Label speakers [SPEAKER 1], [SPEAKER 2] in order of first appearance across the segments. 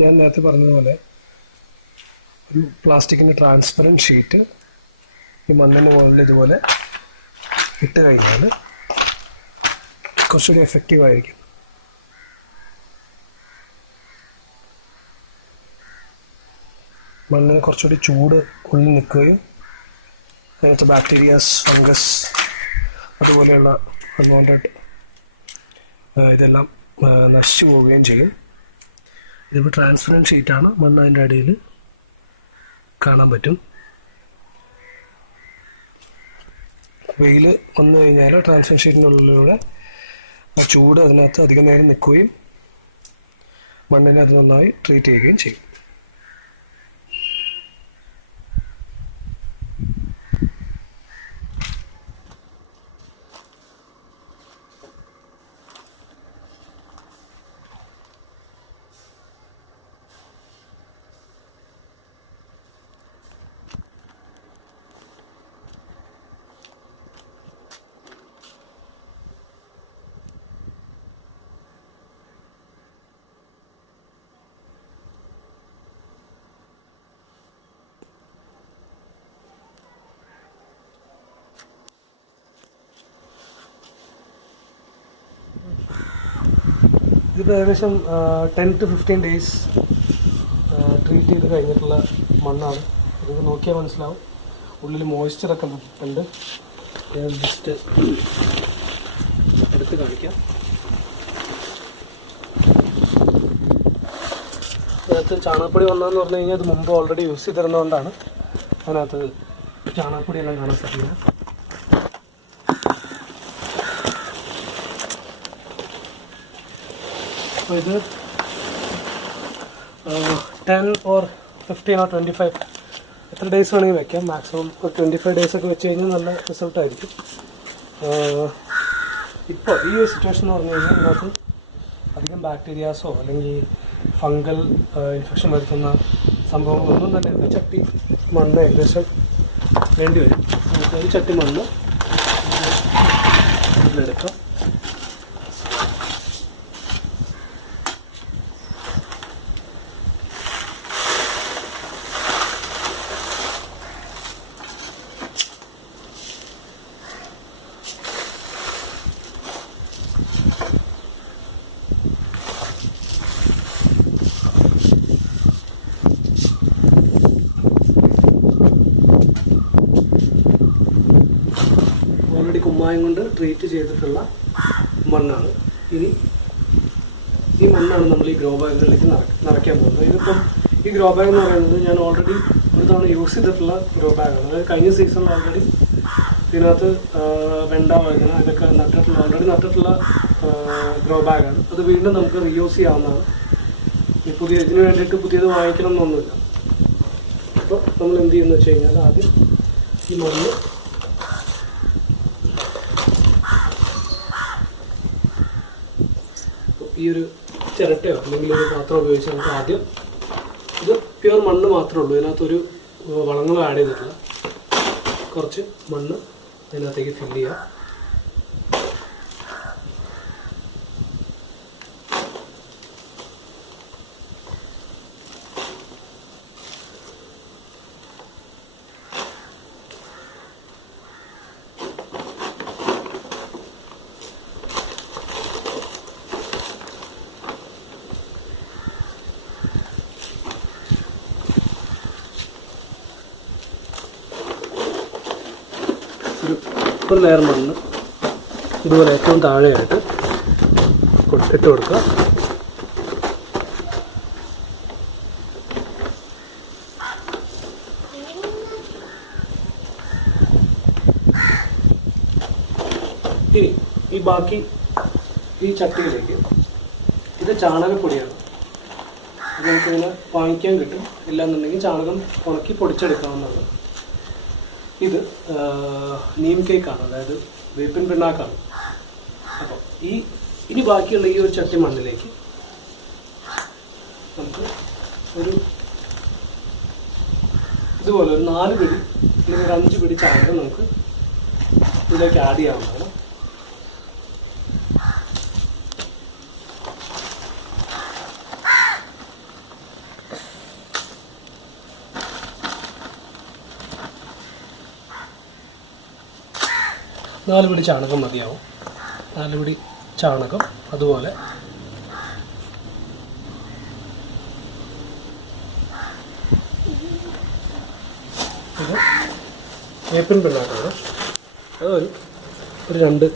[SPEAKER 1] ഞാൻ നേരത്തെ പറഞ്ഞതുപോലെ ഒരു പ്ലാസ്റ്റിക്കിന്റെ ട്രാൻസ്പെറന്റ് ഷീറ്റ് ഈ മണ്ണിന് മുകളിൽ ഇതുപോലെ ഇട്ട് കഴിഞ്ഞാൽ കുറച്ചുകൂടി എഫക്റ്റീവ് ആയിരിക്കും. മണ്ണിന് കുറച്ചുകൂടി ചൂട് ഉള്ളിൽ നിൽക്കുകയും അതിനകത്ത് ബാക്ടീരിയാസ് ഫംഗസ് അതുപോലെയുള്ള അൺവാണ്ടഡ് ഇതെല്ലാം നശിച്ചു പോവുകയും ചെയ്യും. ഇതിപ്പോൾ ട്രാൻസ്പെറന്റ് ഷീറ്റാണ് മണ്ണ് അതിന്റെ അടിയിൽ കാണാൻ പറ്റും. വെയിൽ വന്നു കഴിഞ്ഞാൽ ട്രാൻസ്പെറന്റ് ഷീറ്റിന്റെ ഉള്ളിലൂടെ ആ ചൂട് അതിനകത്ത് അധികം നേരം നിൽക്കുകയും മണ്ണിനെ അത് നന്നായി ട്രീറ്റ് ചെയ്യുകയും ചെയ്യും. ഇതിപ്പോൾ ഏകദേശം ten to fifteen days treat ചെയ്ത് കഴിഞ്ഞിട്ടുള്ള മണ്ണാണ്. ഇത് നോക്കിയാൽ മനസ്സിലാവും. ഉള്ളിൽ മോയ്സ്ചറൊക്കെ ഉണ്ട് ഞാൻ ജസ്റ്റ് എടുത്ത് കാണിക്കാം. അതിനകത്ത് ചാണകപ്പൊടി വന്നതെന്ന് പറഞ്ഞു കഴിഞ്ഞാൽ അത് മുമ്പ് ഓൾറെഡി യൂസ് ചെയ്തിരുന്നതുകൊണ്ടാണ്. അതിനകത്ത് ചാണകപ്പൊടിയെല്ലാം കാണാൻ സാധിക്കുന്നത്. അപ്പോൾ ഇത് ten or fifteen or twenty five എത്ര ഡേയ്സ് വേണമെങ്കിൽ വെക്കാം. മാക്സിമം ഒരു ട്വന്റി ഫൈവ് ഡേയ്സ് ഒക്കെ വെച്ച് കഴിഞ്ഞാൽ നല്ല റിസൾട്ട് ആയിരിക്കും. ഇപ്പോൾ ഈ ഒരു സിറ്റുവേഷൻ എന്ന് പറഞ്ഞു കഴിഞ്ഞാൽ ഇതിനകത്ത് അധികം ബാക്ടീരിയാസോ അല്ലെങ്കിൽ ഫംഗൽ ഇൻഫെക്ഷൻ വരുത്തുന്ന സംഭവങ്ങളൊന്നും തന്നെ ഒരു ചട്ടി മണ്ണ് ഏകദേശം വേണ്ടി വരും. ഒരു ചട്ടി മണ്ണ് ഇതിലെടുക്കാം ഓൾറെഡി കുമ്മായം കൊണ്ട് ട്രീറ്റ് ചെയ്തിട്ടുള്ള മണ്ണാണ്. ഇനി ഈ മണ്ണാണ് നമ്മൾ ഈ ഗ്രോ ബാഗുകളിലേക്ക് നിറയ്ക്കാൻ പോകുന്നത്. ഇതിപ്പം ഈ ഗ്രോ ബാഗ് എന്ന് പറയുന്നത് ഞാൻ ഓൾറെഡി ഒരു തവണ യൂസ് ചെയ്തിട്ടുള്ള ഗ്രോ ബാഗാണ് അതായത് കഴിഞ്ഞ സീസണിൽ ഓൾറെഡി ഇതിനകത്ത് വെണ്ട വഴുതന ഇതൊക്കെ നട്ടിട്ടുള്ള ഓൾറെഡി നട്ടിട്ടുള്ള ഗ്രോ ബാഗാണ് അത് വീണ്ടും നമുക്ക് റീയൂസ് ചെയ്യാവുന്നതാണ്. ഈ പുതിയ ഇതിന് വേണ്ടിയിട്ട് പുതിയത് വാങ്ങിക്കണം എന്നൊന്നുമില്ല അപ്പോൾ നമ്മൾ എന്ത് ചെയ്യുന്നു വെച്ച് കഴിഞ്ഞാൽ ആദ്യം ഈ മണ്ണ് ഈ ഒരു ചിരട്ടയോ അല്ലെങ്കിൽ ഒരു പാത്രം ഉപയോഗിച്ച് നമുക്ക് ആദ്യം ഇത് പ്യുവർ മണ്ണ് മാത്രമേ ഉള്ളൂ. ഇതിനകത്തൊരു വളങ്ങളോ ആഡ് ചെയ്തിട്ടില്ല. കുറച്ച് മണ്ണ് അതിനകത്തേക്ക് ഫില്ല് ചെയ്യാം ഒരു ഒരു ലെയർ മണ്ണ് ഇതുപോലെ ഏറ്റവും താഴെയായിട്ട് ഇട്ട് കൊടുക്കുക. ഇനി ഈ ബാക്കി ഈ ചട്ടിയിലേക്ക് ഇത് ചാണകപ്പൊടിയാണ്. ഇത് നമുക്കിങ്ങനെ വാങ്ങിക്കാൻ കിട്ടും. ഇല്ലാന്നുണ്ടെങ്കിൽ ചാണകം ഉണക്കി പൊടിച്ചെടുക്കാവുന്നതാണ്. ഇത് നീം കേക്കാണ് അതായത് വേപ്പിൻ പിണ്ണാക്കാണ്. അപ്പോൾ ഈ ഇനി ബാക്കിയുള്ള ഈ ഒരു ചട്ടി മണ്ണിലേക്ക് നമുക്ക് ഒരു ഇതുപോലെ ഒരു നാല് പിടി അല്ലെങ്കിൽ ഒരു അഞ്ച് പിടി ചാണകം നമുക്ക് ഇതിലേക്ക് ആഡ് ചെയ്യാവുന്നതാണ്. നാല് പിടി ചാണകം മതിയാവും. നാല് പിടി ചാണകം അതുപോലെ ഇത് വേപ്പിൻ പിണ്ണാക്കാണ് അതൊരു ഒരു രണ്ട്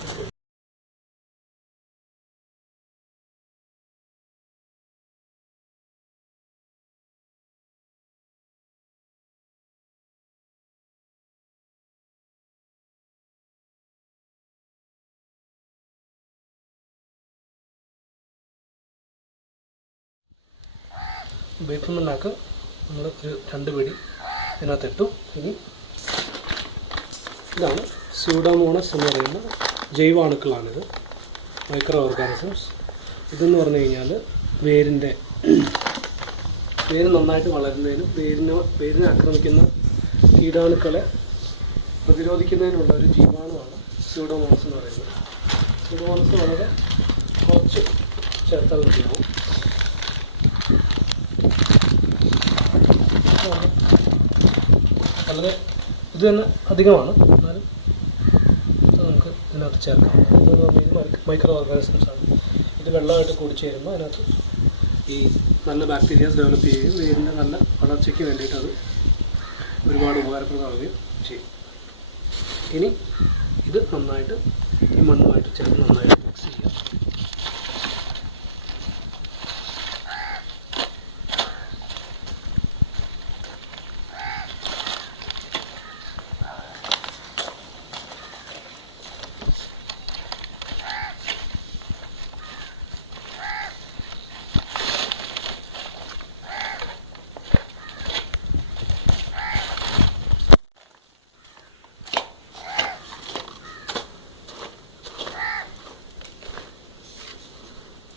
[SPEAKER 1] വേപ്പിൻ മണ്ണാക്ക് നമ്മൾ ഒരു രണ്ട് പിടി ഇതിനകത്തിട്ടു. ഇനി ഇതാണ് സ്യൂഡോമോണസ് എന്ന് പറയുന്ന ജൈവാണുക്കളാണിത്. മൈക്രോ ഓർഗാനിസംസ് ഇതെന്ന് പറഞ്ഞു കഴിഞ്ഞാൽ വേരിന്റെ വേര് നന്നായിട്ട് വളരുന്നതിനും വേരിനെ വേരിനെ ആക്രമിക്കുന്ന കീടാണുക്കളെ പ്രതിരോധിക്കുന്നതിനുള്ള ഒരു ജീവാണുവാണ് സ്യൂഡോമോണസ് എന്ന് പറയുന്നത്. സ്യൂഡോമോണസ് വളരെ കുറച്ച് ചേർത്താൽ മതിയാവും. വളരെ ഇത് തന്നെ അധികമാണ്. എന്നാലും ഇത് നമുക്ക് ഇതിനകത്ത് ചേർക്കാം. പറഞ്ഞാൽ മൈക്രോ ഓർഗാനിസംസ് ആണ്. ഇത് വെള്ളമായിട്ട് കൂടിച്ചേരുമ്പോൾ അതിനകത്ത് ഈ നല്ല ബാക്ടീരിയാസ് ഡെവലപ്പ് ചെയ്യുകയും വേരിന്റെ നല്ല വളർച്ചയ്ക്ക് വേണ്ടിയിട്ട് അത് ഒരുപാട് ഉപകാരപ്രദമാവുകയും ചെയ്യും. ഇനി ഇത് നന്നായിട്ട് ഈ മണ്ണുമായിട്ട് ചേർന്ന് നന്നായിട്ട് മിക്സ് ചെയ്യുക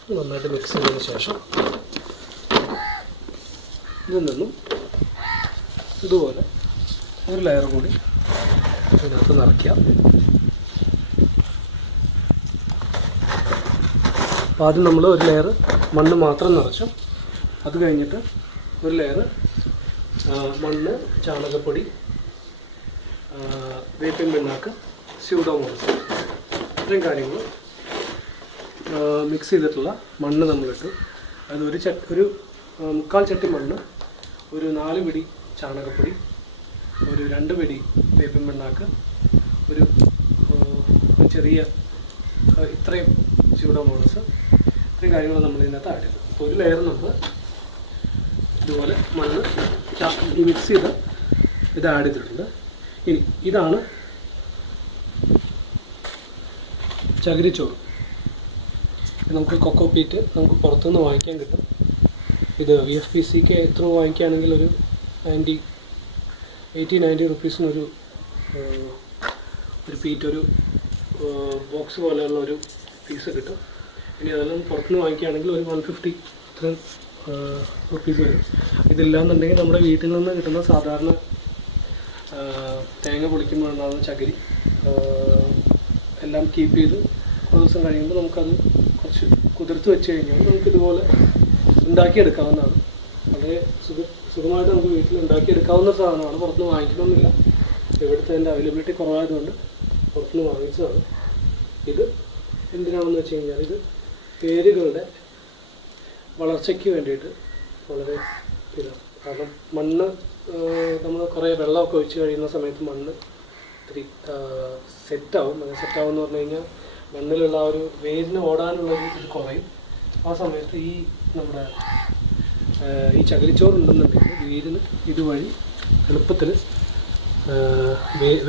[SPEAKER 1] നന്നായിട്ട് മിക്സ് ചെയ്തതിന് ശേഷം ഇതിൽ നിന്നും ഇതുപോലെ ഒരു ലെയർ കൂടി ഇതിനകത്ത് നിറയ്ക്കുക അപ്പോൾ ആദ്യം നമ്മൾ ഒരു ലെയർ മണ്ണ് മാത്രം നിറച്ചു. അത് കഴിഞ്ഞിട്ട് ഒരു ലെയർ മണ്ണ് ചാണകപ്പൊടി വേപ്പിൻ പിണ്ണാക്ക് സ്യൂഡോമോണസ് ഇത്രയും കാര്യങ്ങൾ മിക്സ് ചെയ്തിട്ടുള്ള മണ്ണ് നമ്മളിട്ടു. അത് ഒരു ചട്ടി ഒരു മുക്കാൽ ചട്ടി മണ്ണ് ഒരു നാല് പിടി ചാണകപ്പൊടി ഒരു രണ്ട് പിടി വേപ്പിൻ മണ്ണാക്ക് ഒരു ചെറിയ ഇത്രയും സ്യൂഡോമോണസ് ഇത്രയും കാര്യങ്ങൾ നമ്മൾ ഇതിനകത്ത് ആഡ് ചെയ്തു അപ്പോൾ ഒരു ലെയർ നമ്മൾ ഇതുപോലെ മണ്ണ് ഈ മിക്സ് ചെയ്ത് ഇത് ആഡ് ചെയ്തിട്ടുണ്ട്. ഇനി ഇതാണ് ചകിരിച്ചോറ്. നമുക്ക് കൊക്കോ പീറ്റ് നമുക്ക് പുറത്തുനിന്ന് വാങ്ങിക്കാൻ കിട്ടും. ഇത് വി എഫ് പി സിക്ക് എത്ര വാങ്ങിക്കുകയാണെങ്കിൽ ഒരു നയന്റി എയ്റ്റി നയന്റി റുപ്പീസിനൊരു ഒരു പീറ്റ് ഒരു ബോക്സ് പോലെയുള്ള ഒരു പീസ് കിട്ടും. ഇനി അതെല്ലാം പുറത്തുനിന്ന് വാങ്ങിക്കുകയാണെങ്കിൽ ഒരു വൺ ഫിഫ്റ്റി ഇത്രയും റുപ്പീസ് വരും. ഇതില്ലാന്നുണ്ടെങ്കിൽ നമ്മുടെ വീട്ടിൽ നിന്ന് കിട്ടുന്ന സാധാരണ തേങ്ങ പൊളിക്കുമ്പോൾ ഉണ്ടാകുന്ന ചകിരി എല്ലാം കീപ്പ് ചെയ്ത് കുറേ ദിവസം കഴിയുമ്പോൾ നമുക്കത് കുതിർത്ത് വെച്ച് കഴിഞ്ഞാൽ നമുക്ക് ഇതുപോലെ ഉണ്ടാക്കിയെടുക്കാവുന്നതാണ്. വളരെ സുഖ സുഖമായിട്ട് നമുക്ക് വീട്ടിൽ ഉണ്ടാക്കിയെടുക്കാവുന്ന സാധനമാണ് പുറത്തുനിന്ന് വാങ്ങിക്കണമെന്നില്ല ഇവിടുത്തെ അതിന്റെ അവൈലബിലിറ്റി കുറവായതുകൊണ്ട് പുറത്തുനിന്ന് വാങ്ങിച്ചതാണ്. ഇത് എന്തിനാണെന്ന് വെച്ച് കഴിഞ്ഞാൽ ഇത് പേരുകളുടെ വളർച്ചയ്ക്ക് വേണ്ടിയിട്ട് വളരെ ഇതാണ്. കാരണം മണ്ണ് നമ്മൾ കുറേ വെള്ളമൊക്കെ ഒഴിച്ച് കഴിയുന്ന സമയത്ത് മണ്ണ് ഇത്തിരി സെറ്റാവും അങ്ങനെ സെറ്റാവും എന്ന് പറഞ്ഞു കഴിഞ്ഞാൽ മണ്ണിലുള്ള ആ ഒരു വേരിന് ഓടാനുള്ള ഒരു ഇത് കുറയും. ആ സമയത്ത് ഈ നമ്മുടെ ഈ ചകിരിച്ചോറ് ഉണ്ടെന്നുണ്ടെങ്കിൽ വേരിന് ഇതുവഴി എളുപ്പത്തിൽ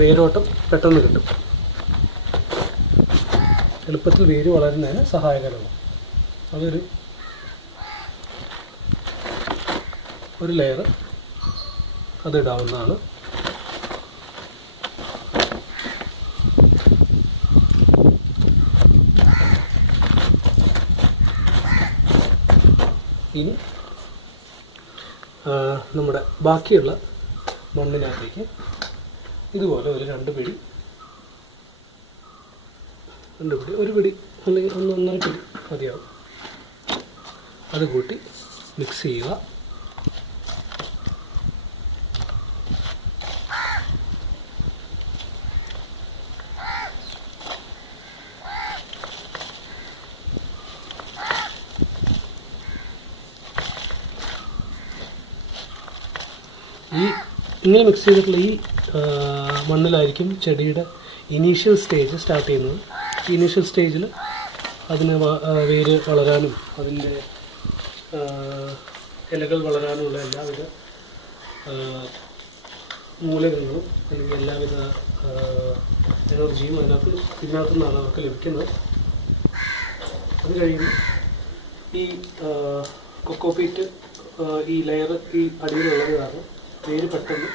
[SPEAKER 1] വേരോട്ടം പെട്ടെന്ന് കിട്ടും. എളുപ്പത്തിൽ വേര് വളരുന്നതിന് സഹായകരമാണ്. അതൊരു ഒരു ലെയർ അതിടാവുന്നതാണ് ഇനി നമ്മുടെ ബാക്കിയുള്ള മണ്ണിനകത്തേക്ക് ഇതുപോലെ ഒരു രണ്ട് പിടി രണ്ട് പിടി ഒരു പിടി അല്ലെങ്കിൽ ഒന്ന് ഒന്നര പിടി മതിയാവും. അത് കൂട്ടി മിക്സ് ചെയ്യുക ഈ ഇങ്ങനെ മിക്സ് ചെയ്തിട്ടുള്ള ഈ മണ്ണിലായിരിക്കും ചെടിയുടെ ഇനീഷ്യൽ സ്റ്റേജ് സ്റ്റാർട്ട് ചെയ്യുന്നത്. ഇനീഷ്യൽ സ്റ്റേജിൽ അതിന് വേര് വളരാനും അതിന്റെ ഇലകൾ വളരാനുമുള്ള എല്ലാവിധ മൂലകങ്ങളും അല്ലെങ്കിൽ എല്ലാവിധ എനർജിയും അതിനകത്ത് ഇതിനകത്തു നിന്നാണ് അവർക്ക് ലഭിക്കുന്നത്. അത് കഴിയുമ്പോൾ ഈ കൊക്കോപീറ്റ് ഈ ലെയർ ഈ അടിയിലുള്ളത് കാരണം വേര് പെട്ടെന്ന്.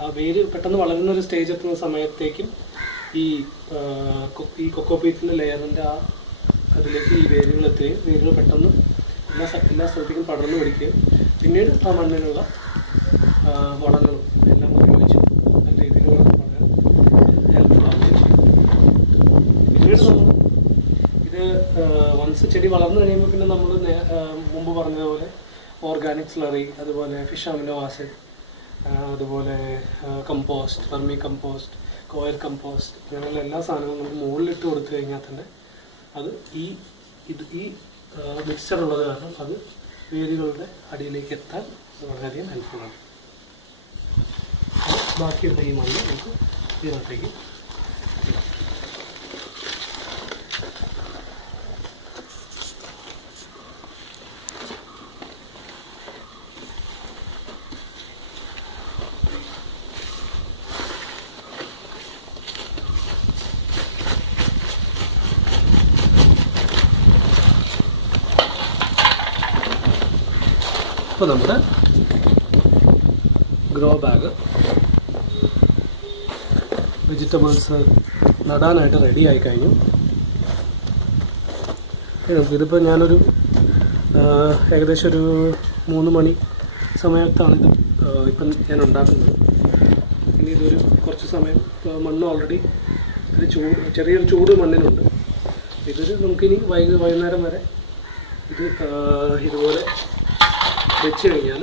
[SPEAKER 1] ആ വേര് പെട്ടെന്ന് വളരുന്ന ഒരു സ്റ്റേജ് എത്തുന്ന സമയത്തേക്കും ഈ ഈ കൊക്കോ പീറ്റിന്റെ ലെയറിന്റെ ആ അതിലേക്ക് ഈ വേരുകൾ എത്തുകയും വേരുകൾ പെട്ടെന്ന് എല്ലാ എല്ലാ സ്ഥലത്തേക്കും പടർന്നു പിടിക്കുകയും പിന്നീട് ആ മണ്ണിനുള്ള വളങ്ങളും എല്ലാം ഉപയോഗിച്ച് നല്ല രീതിയിൽ വളരാൻ ഹെൽപ്ഫുൾ ആവുകയും ചെയ്യും. പിന്നീട് നമ്മൾ ഇത് വൺസ് ചെടി വളർന്നു കഴിയുമ്പോൾ പിന്നെ നമ്മൾ മുമ്പ് പറഞ്ഞതുപോലെ ഓർഗാനിക് സ്ലറി അതുപോലെ ഫിഷ് അമിനോ ആസിഡ് അതുപോലെ compost Fermi compost coir compost അങ്ങനെയുള്ള എല്ലാ സാധനങ്ങളും നമുക്ക് മുകളിലിട്ട് കൊടുത്തു കഴിഞ്ഞാൽ തന്നെ അത് ഈ ഇത് ഈ മിക്സ്ചർ ഉള്ളത് കാരണം അത് വേരുകളുടെ അടിയിലേക്ക് എത്താൻ വളരെയധികം ഹെൽപ്ഫുള്ളാണ് ബാക്കിയുള്ള ഈ മണ്ണ് നമുക്ക് ഇതിനകത്തേക്ക് ഇപ്പോൾ നമ്മുടെ ഗ്രോ ബാഗ് വെജിറ്റബിൾസ് നടാനായിട്ട് റെഡി ആയി കഴിഞ്ഞു. ഇതിപ്പോൾ ഞാനൊരു ഏകദേശം ഒരു മൂന്ന് മണി സമയത്താണ് ഇത് ഇപ്പം ഞാൻ ഉണ്ടാക്കുന്നത്. ഇനി ഇതൊരു കുറച്ച് സമയം മണ്ണ് ഓൾറെഡി ഒരു ചൂട് ചെറിയൊരു ചൂട് മണ്ണിനുണ്ട്. ഇതൊരു നമുക്കിനി വൈകു വൈകുന്നേരം വരെ ഇത് ഇതുപോലെ വെച്ച് കഴിഞ്ഞാൽ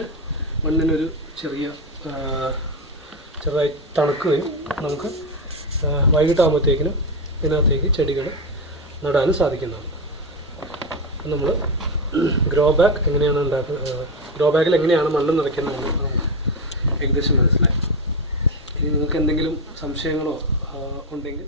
[SPEAKER 1] മണ്ണിനൊരു ചെറിയ ചെറുതായി തണുക്കുകയും നമുക്ക് വൈകിട്ടാകുമ്പോഴത്തേക്കിനും ഇതിനകത്തേക്ക് ചെടികൾ നടാനും സാധിക്കുന്നതാണ്. നമ്മൾ ഗ്രോ ബാഗ് എങ്ങനെയാണ് ഉണ്ടാക്കുന്നത് ഗ്രോ ബാഗിൽ എങ്ങനെയാണ് മണ്ണ് നിറയ്ക്കുന്നത് ഏകദേശം മനസ്സിലായി. ഇനി നിങ്ങൾക്ക് എന്തെങ്കിലും സംശയങ്ങളോ ഉണ്ടെങ്കിൽ